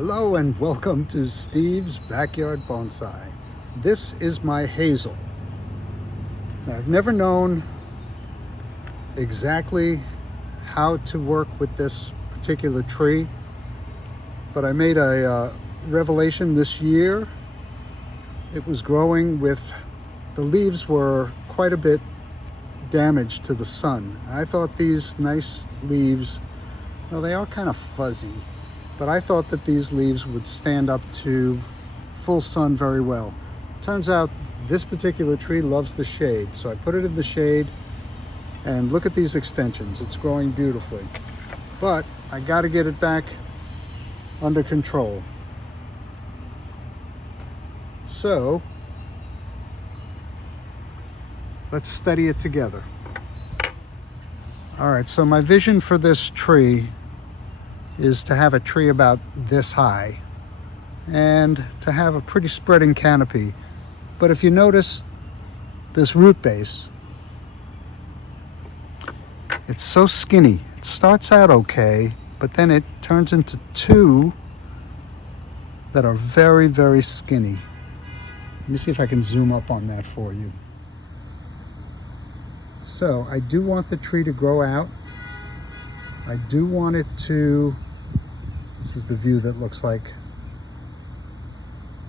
Hello and welcome to Steve's Backyard Bonsai. This is my Hazel. Now, I've never known exactly how to work with this particular tree, but I made a revelation this year. It was growing with, the leaves were quite a bit damaged to the sun. I thought these nice leaves, well, they are kind of fuzzy, but I thought that these leaves would stand up to full sun very well. Turns out this particular tree loves the shade, so I put it in the shade, and look at these extensions. It's growing beautifully, but I got to get it back under control. So let's study it together. All right, so my vision for this tree is to have a tree about this high and to have a pretty spreading canopy. But if you notice this root base, it's so skinny. It starts out okay, but then it turns into two that are very, very skinny. Let me see if I can zoom up on that for you. So I do want the tree to grow out. I do want it to, this is the view that looks like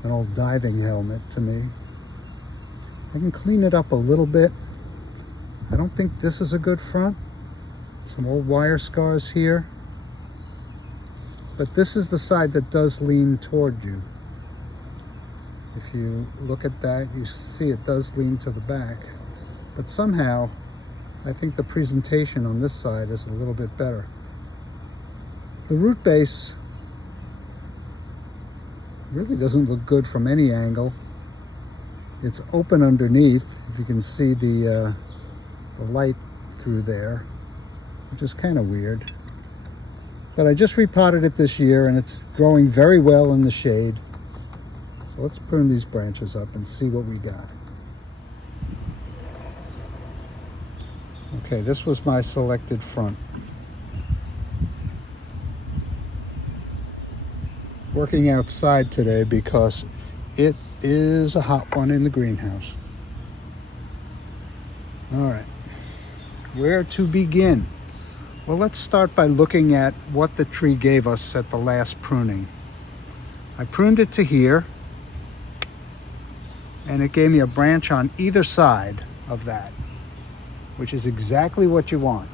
an old diving helmet to me. I can clean it up a little bit. I don't think this is a good front. Some old wire scars here. But this is the side that does lean toward you. If you look at that, you see it does lean to the back. But somehow, I think the presentation on this side is a little bit better. The root base really doesn't look good from any angle. It's open underneath, if you can see the light through there, which is kind of weird. But I just repotted it this year and it's growing very well in the shade. So let's prune these branches up and see what we got. Okay, this was my selected front. Working outside today because it is a hot one in the greenhouse. All right, where to begin? Well, let's start by looking at what the tree gave us at the last pruning. I pruned it to here, and it gave me a branch on either side of that, which is exactly what you want.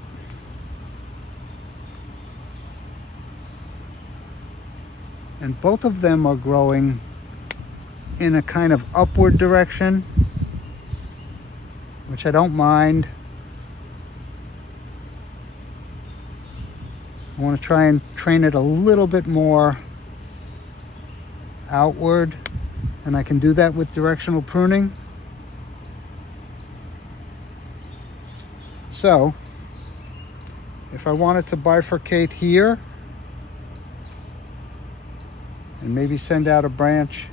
And both of them are growing in a kind of upward direction, which I don't mind. I want to try and train it a little bit more outward, and I can do that with directional pruning. So, if I wanted to bifurcate here, and maybe send out a branch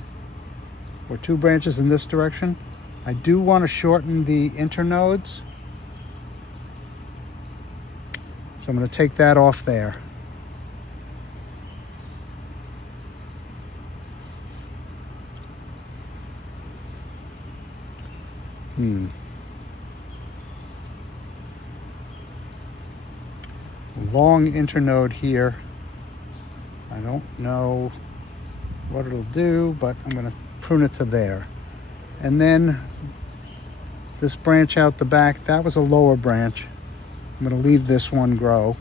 or two branches in this direction, I do want to shorten the internodes. So I'm going to take that off there. Long internode here. I don't know what it'll do, but I'm going to prune it to there. And then this branch out the back, that was a lower branch. I'm going to leave this one grow.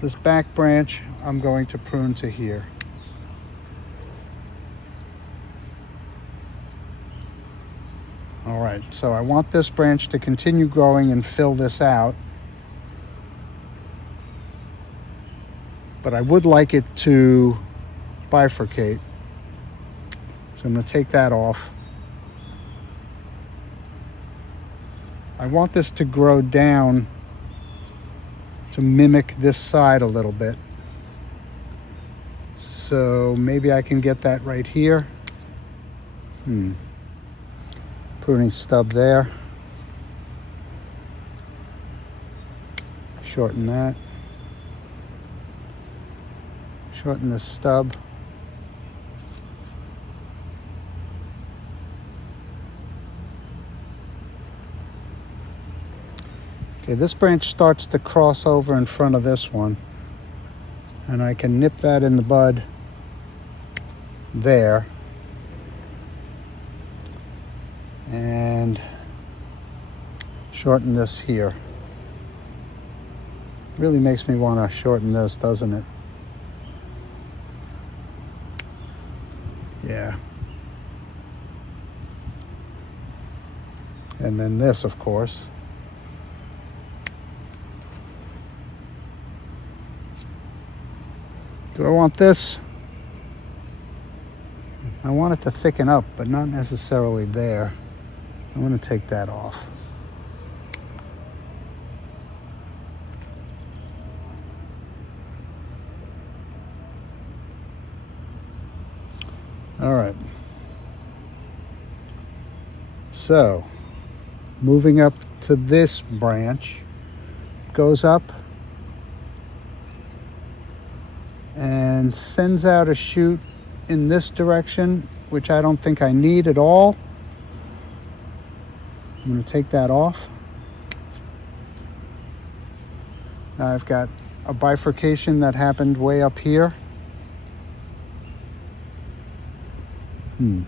This back branch I'm going to prune to here. All right, so I want this branch to continue growing and fill this out. But I would like it to bifurcate. So I'm going to take that off. I want this to grow down to mimic this side a little bit. So maybe I can get that right here. Pruning stub there. shorten that. Shorten this stub. Okay, this branch starts to cross over in front of this one, and I can nip that in the bud there. And shorten this here. Really makes me want to shorten this, doesn't it? Yeah. And then this, of course. Do I want this? I want it to thicken up, but not necessarily there. I'm going to take that off. All right. So, moving up to this branch, goes up and sends out a shoot in this direction, which I don't think I need at all. I'm going to take that off. Now I've got a bifurcation that happened way up here. I'm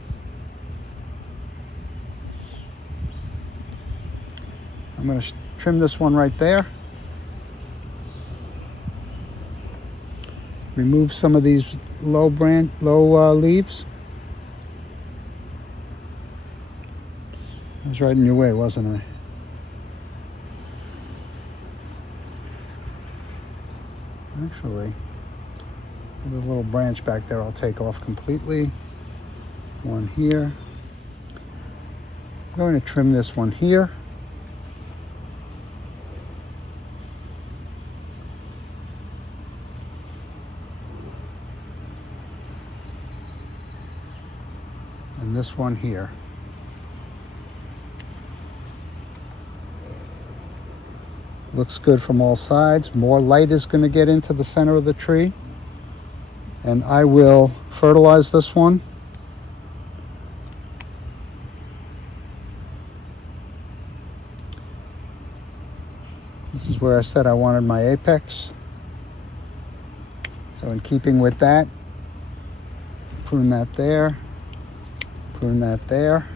going to trim this one right there. Remove some of these low leaves. I was right in your way, wasn't I? Actually, there's a little branch back there I'll take off completely. One here. I'm going to trim this one here. And this one here. Looks good from all sides. More light is going to get into the center of the tree. And I will fertilize this one. This is where I said I wanted my apex. So in keeping with that, prune that there, prune that there.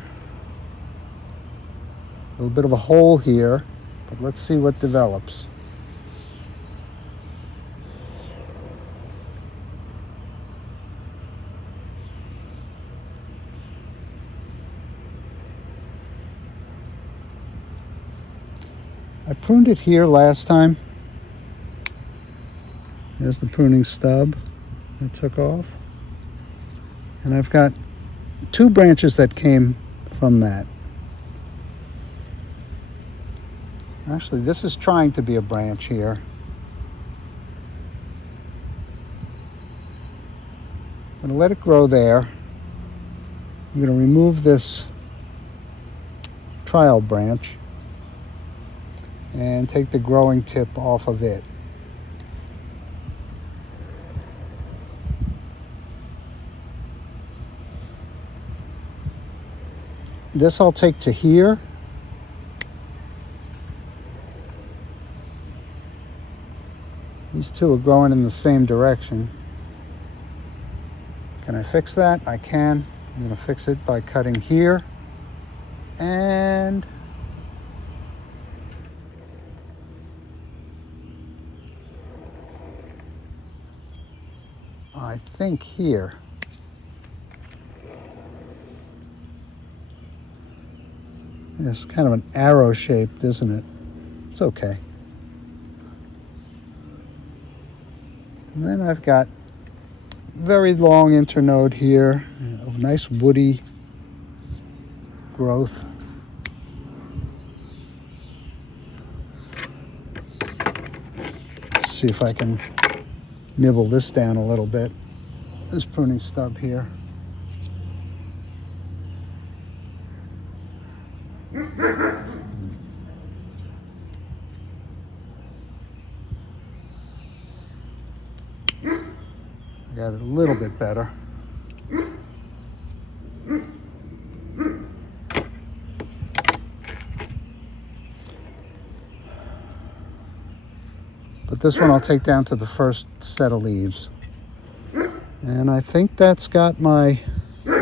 A little bit of a hole here, but let's see what develops. I pruned it here last time. There's the pruning stub I took off. And I've got 2 branches that came from that. Actually, this is trying to be a branch here. I'm going to let it grow there. I'm going to remove this trial branch and take the growing tip off of it. This I'll take to here. These 2 are growing in the same direction. Can I fix that? I can. I'm going to fix it by cutting here. And I think here. It's kind of an arrow shaped, isn't it? It's okay. And then I've got very long internode here, a nice woody growth. Let's see if I can nibble this down a little bit. This pruning stub here. got it a little bit better. But this one I'll take down to the first set of leaves. And I think that's got my... You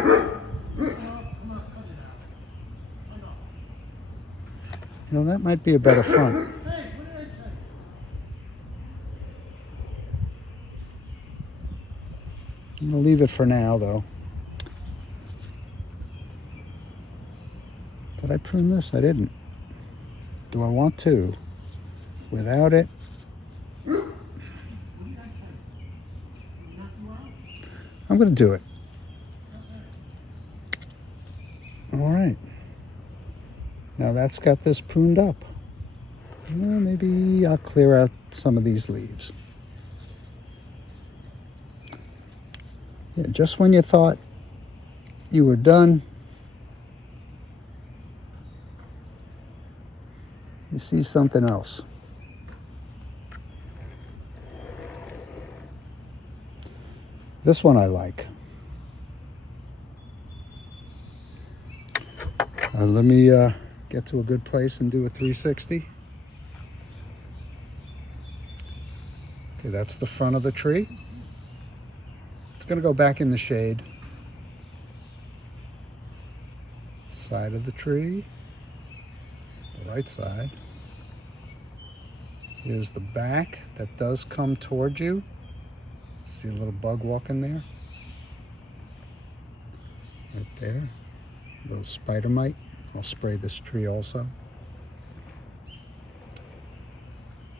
know, that might be a better front. I'm going to leave it for now, though. Did I prune this? I didn't. Do I want to? Without it? I'm going to do it. All right. Now that's got this pruned up. Well, maybe I'll clear out some of these leaves. Yeah, just when you thought you were done, you see something else. This one I like. Let me get to a good place and do a 360. Okay, that's the front of the tree. It's going to go back in the shade. Side of the tree, the right side. Here's the back that does come toward you. See a little bug walking there? Right there. A little spider mite. I'll spray this tree also.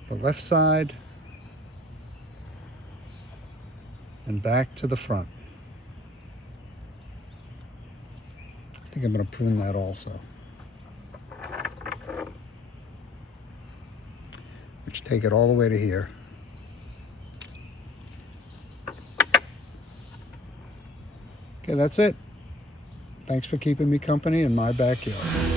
The left side. And back to the front. I think I'm going to prune that also. Which take it all the way to here. Okay, that's it. Thanks for keeping me company in my backyard.